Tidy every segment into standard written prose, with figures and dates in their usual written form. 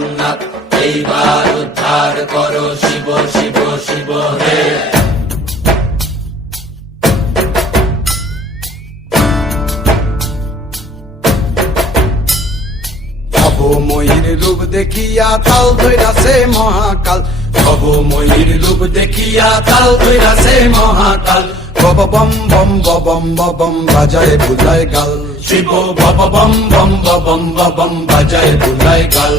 জগন্নাথ, এইবার উদ্ধার করো শিব শিব শিব হে। ভবময়ীর রূপ দেখিয়া তাল ধইরাছে মহাকাল, ভবময়ীর রূপ দেখিয়া তাল ধইরাছে মহাকাল, বব বম বম বম বম বাজায় বুলায় গাল, শিব বব বম বম বম বম বাজায় বুলায় গাল।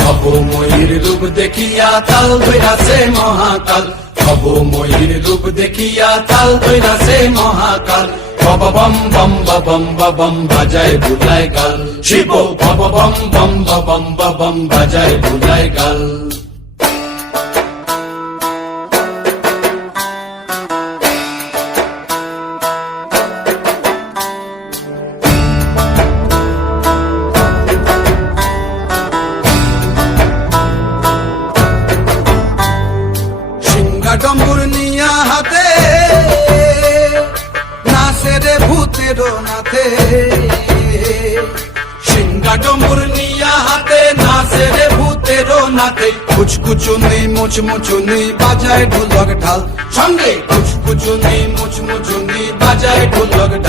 ভবময়ীর রূপ দেখিয়া তাল ধইরাছে মহাকাল, ভবময়ীর রূপ দেখিয়া তাল ধইরাছে মহাকাল, বব বম বম বম বাজায় বুলায় গাল, শিব বব বম বম বম বাজায় বুলায় গাল। ডম্বুর নিয়া হাতে নাচে রে ভূতের নাথে, সিংহা ডম্বুর নিয়া হাতে নাচে রে ভূতের নাথে, কুচকুচুনি মুচমুচুনি বাজায় ঢোলক ঢাল, সঙ্গে কুচকুচুনি মুচমুচুনি বাজায় ঢোলক ঢাল।